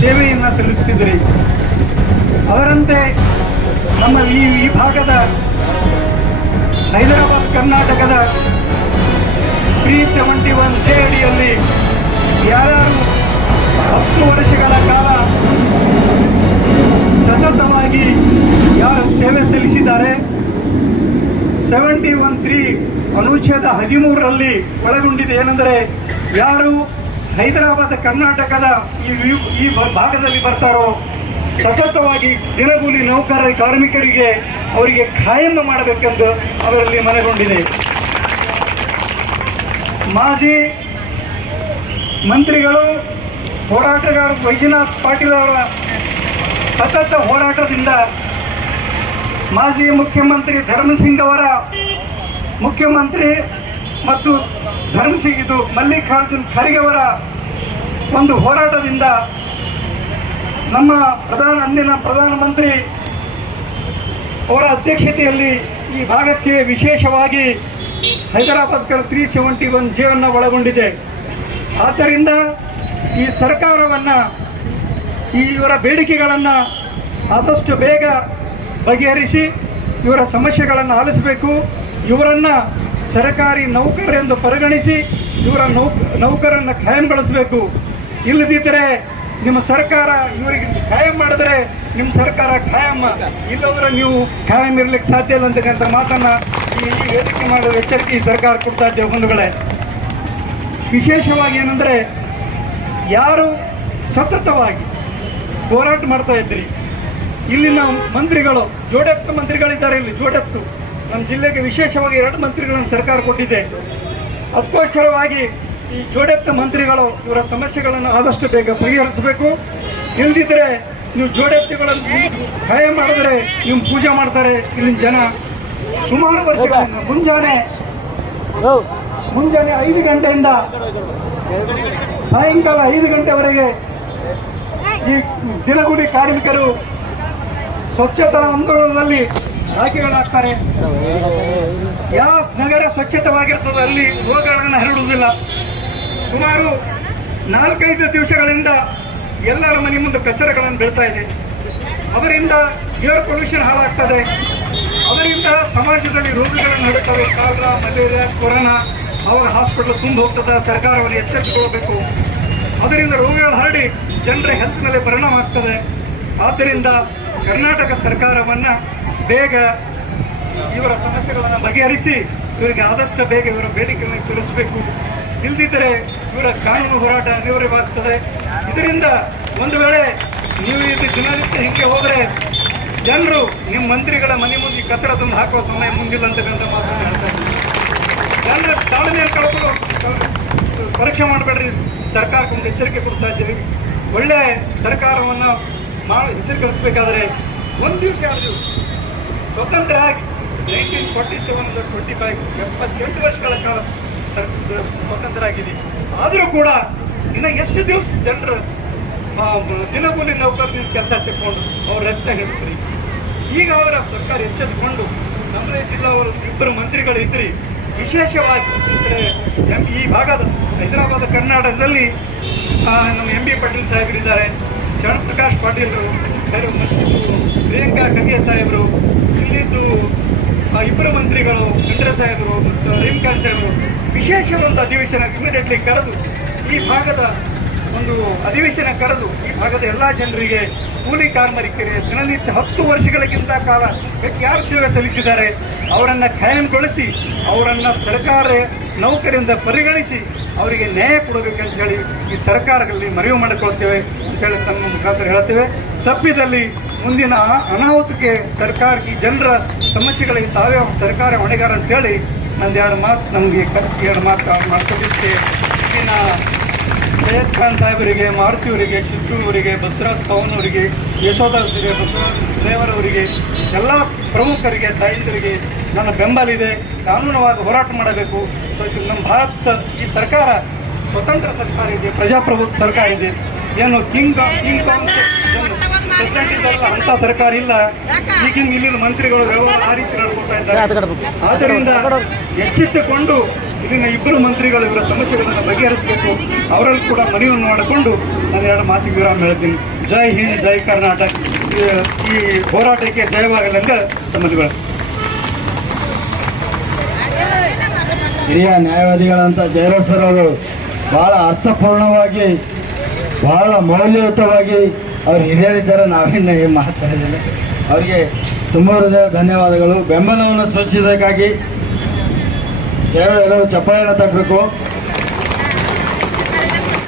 ಸೇವೆಯನ್ನು ಸಲ್ಲಿಸುತ್ತಿದ್ದರು ಅವರಂತೆ ನಮ್ಮ ಈ ಈ ಭಾಗದ ಹೈದರಾಬಾದ್ ಕರ್ನಾಟಕದ ತ್ರೀ ಸೆವೆಂಟಿ ಒನ್ ಜೆ ಅಡಿಯಲ್ಲಿ ಯಾರ್ಯಾರು ಹತ್ತು ವರ್ಷಗಳ ಕಾಲ ಸತತವಾಗಿ ಯಾರು ಸೇವೆ ಸಲ್ಲಿಸಿದ್ದಾರೆ, ಸೆವೆಂಟಿ ಒನ್ ತ್ರೀ ಅನುಚ್ಛೇದ ಹದಿಮೂರರಲ್ಲಿ ಒಳಗೊಂಡಿದೆ. ಏನೆಂದರೆ ಯಾರು ಹೈದರಾಬಾದ್, ಕರ್ನಾಟಕದ ಈ ಈ ಭಾಗದಲ್ಲಿ ಬರ್ತಾರೋ, ಸತತವಾಗಿ ದಿನಗೂಲಿ ನೌಕರ ಕಾರ್ಮಿಕರಿಗೆ ಅವರಿಗೆ ಖಾಯಂ ಮಾಡಬೇಕೆಂದು ಅದರಲ್ಲಿ ಮನಗೊಂಡಿದೆ. ಮಾಜಿ ಮಂತ್ರಿಗಳು, ಹೋರಾಟಗಾರ ವೈಜನಾಥ್ ಪಾಟೀಲ್ ಅವರ ಸತತ ಹೋರಾಟದಿಂದ ಮಾಜಿ ಮುಖ್ಯಮಂತ್ರಿ ಧರ್ಮಸಿಂಗ್ ಅವರ ಮುಖ್ಯಮಂತ್ರಿ ಮತ್ತು ಧರ್ಮಸಿಂಗ್ ಇದು ಮಲ್ಲಿಕಾರ್ಜುನ್ ಖರ್ಗೆ ಅವರ ಒಂದು ಹೋರಾಟದಿಂದ ನಮ್ಮ ಪ್ರಧಾನ ಅಂದಿನ ಪ್ರಧಾನಮಂತ್ರಿ ಅವರ ಅಧ್ಯಕ್ಷತೆಯಲ್ಲಿ ಈ ಭಾಗಕ್ಕೆ ವಿಶೇಷವಾಗಿ ಹೈದರಾಬಾದ್ ಕರ್ ತ್ರೀ ಸೆವೆಂಟಿ ಒನ್ ಒಳಗೊಂಡಿದೆ. ಆದ್ದರಿಂದ ಈ ಸರ್ಕಾರವನ್ನು, ಈ ಇವರ ಬೇಡಿಕೆಗಳನ್ನು ಆದಷ್ಟು ಬೇಗ ಬಗೆಹರಿಸಿ, ಇವರ ಸಮಸ್ಯೆಗಳನ್ನು ಆಲಿಸಬೇಕು. ಇವರನ್ನು ಸರ್ಕಾರಿ ನೌಕರರೆಂದು ಪರಿಗಣಿಸಿ ಇವರ ನೌಕ ನೌಕರನ್ನು ಖಾಯಂಗೊಳಿಸಬೇಕು ಇಲ್ಲದಿದ್ದರೆ ನಿಮ್ಮ ಸರ್ಕಾರ ಇವರಿಗೆ ಖಾಯಂ ಮಾಡಿದ್ರೆ ನಿಮ್ಮ ಸರ್ಕಾರ ಖಾಯಂ. ಇಲ್ಲದ್ರೆ ನೀವು ಖಾಯಂ ಇರ್ಲಿಕ್ಕೆ ಸಾಧ್ಯ ಇಲ್ಲ ಅಂತಕ್ಕಂಥ ಮಾತನ್ನು ಈ ವೇದಿಕೆ ಮಾಡುವ ಎಚ್ಚರಿಕೆ ಈ ಸರ್ಕಾರ ಕೊಡ್ತಾ ಇದ್ದೇವೆ ಬಂಧುಗಳೇ. ವಿಶೇಷವಾಗಿ ಏನಂದರೆ ಯಾರು ಸತತವಾಗಿ ಹೋರಾಟ ಮಾಡ್ತಾ ಇದ್ರಿ ಇಲ್ಲಿನ ಮಂತ್ರಿಗಳು ಜೋಡೆತ್ತು ಮಂತ್ರಿಗಳಿದ್ದಾರೆ ಇಲ್ಲಿ ಜೋಡೆತ್ತು ನಮ್ಮ ಜಿಲ್ಲೆಗೆ ವಿಶೇಷವಾಗಿ ಎರಡು ಮಂತ್ರಿಗಳನ್ನು ಸರ್ಕಾರ ಕೊಟ್ಟಿದೆ. ಅದಕ್ಕೋಸ್ಕರವಾಗಿ ಈ ಜೋಡೆತ್ತ ಮಂತ್ರಿಗಳು ಇವರ ಸಮಸ್ಯೆಗಳನ್ನು ಆದಷ್ಟು ಬೇಗ ಪರಿಹರಿಸಬೇಕು. ಇಲ್ದಿದ್ರೆ ನೀವು ಜೋಡೆತ್ತಗಳನ್ನು ಭಯ ಮಾಡಿದ್ರೆ ನೀವು ಪೂಜೆ ಮಾಡ್ತಾರೆ. ಇಲ್ಲಿನ ಜನ ಸುಮಾರು ವರ್ಷಗಳಿಂದ ಮುಂಜಾನೆ ಮುಂಜಾನೆ ಐದು ಗಂಟೆಯಿಂದ ಸಾಯಂಕಾಲ ಐದು ಗಂಟೆವರೆಗೆ ಈ ದಿನಗೂಡಿ ಕಾರ್ಮಿಕರು ಸ್ವಚ್ಛತಾ ಆಂದೋಲನದಲ್ಲಿ ರಾಖಿಗಳಾಗ್ತಾರೆ ಯಾವ ನಗರ ಸ್ವಚ್ಛತವಾಗಿರ್ತದೆ ಅಲ್ಲಿ ರೋಗಗಳನ್ನು ಹರಡುವುದಿಲ್ಲ. ಸುಮಾರು ನಾಲ್ಕೈದು ದಿವಸಗಳಿಂದ ಎಲ್ಲರ ಮನೆ ಮುಂದೆ ಕಚ್ಚರಗಳನ್ನು ಬೀಳ್ತಾ ಇದೆ. ಅದರಿಂದ ಏರ್ ಪೊಲ್ಯೂಷನ್ ಹಾಳಾಗ್ತದೆ. ಅದರಿಂದ ಸಮಾಜದಲ್ಲಿ ರೋಗಗಳನ್ನು ಹರಡುತ್ತವೆ ಕಾಲ ಮಲೇರಿಯಾ, ಕೊರೋನಾ ಅವರ ಹಾಸ್ಪಿಟಲ್ ತುಂಬ ಹೋಗ್ತದೆ ಸರ್ಕಾರವನ್ನು ಎಚ್ಚರಿಸಿಕೊಳ್ಬೇಕು ಅದರಿಂದ ರೋಗಗಳು ಹರಡಿ ಜನರ ಹೆಲ್ತ್ ಮೇಲೆ ಪರಿಣಾಮ ಆಗ್ತದೆ. ಆದ್ದರಿಂದ ಕರ್ನಾಟಕ ಸರ್ಕಾರವನ್ನ ಬೇಗ ಇವರ ಸಮಸ್ಯೆಗಳನ್ನು ಬಗೆಹರಿಸಿ, ಇವರಿಗೆ ಆದಷ್ಟು ಬೇಗ ಇವರ ಬೇಡಿಕೆಯನ್ನು ತಿಳಿಸಬೇಕು. ಇಲ್ದಿದ್ದರೆ ಇವರ ಕಾನೂನು ಹೋರಾಟ ಅನಿವಾರ್ಯವಾಗ್ತದೆ. ಇದರಿಂದ ಒಂದು ವೇಳೆ ನೀವು ಇದು ದಿನನಿತ್ಯ ಹಿಂಗೆ ಹೋದರೆ ಜನರು ನಿಮ್ಮ ಮಂತ್ರಿಗಳ ಮನೆ ಮುಂದೆ ಕಸರ ತಂದು ಹಾಕುವ ಸಮಯ ಮುಂದಿಲ್ಲ ಅಂತ ಮಾತನ್ನು ಹೇಳ್ತಾ ಇದ್ದೀನಿ. ಜನರ ತಾಳ್ಮೆಯನ್ನು ಕಳ್ಕೊಂಡು ಪರೀಕ್ಷೆ ಮಾಡಬೇಡ್ರಿ. ಸರ್ಕಾರಕ್ಕೆ ಒಂದು ಎಚ್ಚರಿಕೆ ಕೊಡ್ತಾ ಇದ್ದೀವಿ. ಒಳ್ಳೆ ಸರ್ಕಾರವನ್ನು ಮಾಡಿ ಹೆಸರು ಕಳಿಸ್ಬೇಕಾದ್ರೆ ಒಂದು ದಿವಸ ದಿವಸ ಸ್ವತಂತ್ರ ಆಗಿ nineteen forty seven twenty five ಎಪ್ಪತ್ತೆಂಟು ವರ್ಷಗಳ ಕಾಲ ಸ್ವತಂತ್ರ ಆಗಿದೆ. ಆದರೂ ಕೂಡ ಇನ್ನು ಎಷ್ಟು ದಿವಸ ಜನರು ದಿನಗೂಲಿ ನೌಕರರಿಂದ ಕೆಲಸ ತೆಕ್ಕೊಂಡು ಅವ್ರ ರಕ್ತ ಹೇಳ್ತೀರಿ ಈಗ ಅವರ ಸರ್ಕಾರ ಎಚ್ಚೆತ್ತುಕೊಂಡು ನಮ್ಮದೇ ಜಿಲ್ಲಾ ಇಬ್ಬರು ಮಂತ್ರಿಗಳು ಇದ್ರಿ. ವಿಶೇಷವಾಗಿ ಎಂ- ಈ ಭಾಗದ ಹೈದರಾಬಾದ್, ಕರ್ನಾಟಕದಲ್ಲಿ ನಮ್ಮ ಎಂ ಬಿ ಪಾಟೀಲ್ ಸಾಹೇಬರಿದ್ದಾರೆ. ಶರಣ್ ಪ್ರಕಾಶ್ ಪಾಟೀಲರು, ಬೇರೆ ಪ್ರಿಯಾಂಕಾ ಖರ್ಗೆ ಸಾಹೇಬರು ಇಲ್ಲಿದ್ದು ಇಬ್ಬರು ಮಂತ್ರಿಗಳು ಇಂದ್ರ ಸಾಹೇಬರು ಮತ್ತು ಖಾನ್ ಸಾಹೇಬರು ವಿಶೇಷ ಅಧಿವೇಶನ ಇಮಿಡಿಯೇಟ್ಲಿ ಕರೆದು ಈ ಭಾಗದ ಒಂದು ಅಧಿವೇಶನ ಕರೆದು ಈ ಭಾಗದ ಎಲ್ಲ ಜನರಿಗೆ ಕೂಲಿ ಕಾರ್ಮಿಕರಿಗೆ ದಿನನಿತ್ಯ ಹತ್ತು ವರ್ಷಗಳಿಗಿಂತ ಕಾಲ ಯಾರು ಸೇವೆ ಸಲ್ಲಿಸಿದ್ದಾರೆ. ಅವರನ್ನು ಖಾಯಂಗೊಳಿಸಿ, ಅವರನ್ನು ಸರ್ಕಾರ ನೌಕರಿಯಿಂದ ಪರಿಗಣಿಸಿ ಅವರಿಗೆ ನ್ಯಾಯ ಕೊಡಬೇಕಂತ ಹೇಳಿ ಈ ಸರ್ಕಾರದಲ್ಲಿ ಮನವಿ ಮಾಡಿಕೊಳ್ತೇವೆ ಅಂತೇಳಿ ತಮ್ಮ ಮುಖಾಂತರ ಹೇಳ್ತೇವೆ. ತಪ್ಪಿದಲ್ಲಿ ಮುಂದಿನ ಅನಾಹುತಕ್ಕೆ ಸರ್ಕಾರ, ಈ ಜನರ ಸಮಸ್ಯೆಗಳಿಗೆ ತಾವೇ ಸರ್ಕಾರ ಹೊಣೆಗಾರ ಅಂತೇಳಿ ನಂದು ಎರಡು ಮಾತು, ನಮಗೆ ಎರಡು ಮಾತು ಮಾಡ್ಕೊಂಡಿದ್ದೆ ಇಲ್ಲಿನ ಸೈಯದ್ ಖಾನ್ ಸಾಹೇಬರಿಗೆ ಮಾರುತಿಯವರಿಗೆ ಅವರಿಗೆ ಬಸವರಾಜ್ ಪವನ್ ಅವರಿಗೆ ಯಶೋದಾಸರಿಗೆ ಬಸವರಾಜ್ ದೇವರ್ ಅವರಿಗೆ, ಎಲ್ಲ ಪ್ರಮುಖರಿಗೆ, ತಾಯಂದಿರಿಗೆ ನನ್ನ ಬೆಂಬಲ ಇದೆ. ಕಾನೂನವಾಗಿ ಹೋರಾಟ ಮಾಡಬೇಕು. ಸೊ ನಮ್ಮ ಭಾರತ, ಈ ಸರ್ಕಾರ, ಸ್ವತಂತ್ರ ಸರ್ಕಾರ ಇದೆ, ಪ್ರಜಾಪ್ರಭುತ್ವ ಸರ್ಕಾರ ಇದೆ. ಏನು ಕಿಂಗ್ ಕಿಂಗ್ ಅಂತ ಸರ್ಕಾರ ಇಲ್ಲ. ಈಗಿನ ಇಲ್ಲಿನ ಮಂತ್ರಿಗಳು ವ್ಯವಹಾರ ಆ ರೀತಿ ನಡ್ಕೊತಾ ಇದ್ದಾರೆ. ಆದ್ದರಿಂದ ಎಚ್ಚೆತ್ತುಕೊಂಡು ಇಲ್ಲಿನ ಇಬ್ಬರು ಮಂತ್ರಿಗಳು ಇವರ ಸಮಸ್ಯೆಗಳನ್ನು ಬಗೆಹರಿಸಬೇಕು. ಅವರಲ್ಲಿ ಕೂಡ ಮನವಿಯನ್ನು ಮಾಡಿಕೊಂಡು ನಾನು ಎರಡು ಮಾತಿಗೆ ವಿರಾಮ ಹೇಳ್ತೀನಿ. ಜೈ ಹಿಂದ್ ಜೈ ಕರ್ನಾಟಕ. ಈ- ಹೋರಾಟಕ್ಕೆ ಜಯವಾಗಲಿ ಅಂತ ತಮ್ಮದಿಗಳು. ಹಿರಿಯ ನ್ಯಾಯವಾದಿಗಳಂತ ಜಯರಾಜ್ ಸರ್ ಅವರು ಬಹಳ ಅರ್ಥಪೂರ್ಣವಾಗಿ ಬಹಳ ಮೌಲ್ಯಯುತವಾಗಿ ಅವ್ರು ಹಿರಿಯರಿದ್ದಾರೆ ನಾವಿನ್ನ ಏನು ಮಾತಾಡೋದಿಲ್ಲ ಅವರಿಗೆ ತುಂಬ ಹೃದಯ ಧನ್ಯವಾದಗಳು. ಬೆಂಬಲವನ್ನು ಸೂಚಿಸೋದಕ್ಕಾಗಿ ಎಲ್ಲರೂ ಚಪ್ಪಾಳೆಯನ್ನು ತಟ್ಟಬೇಕು.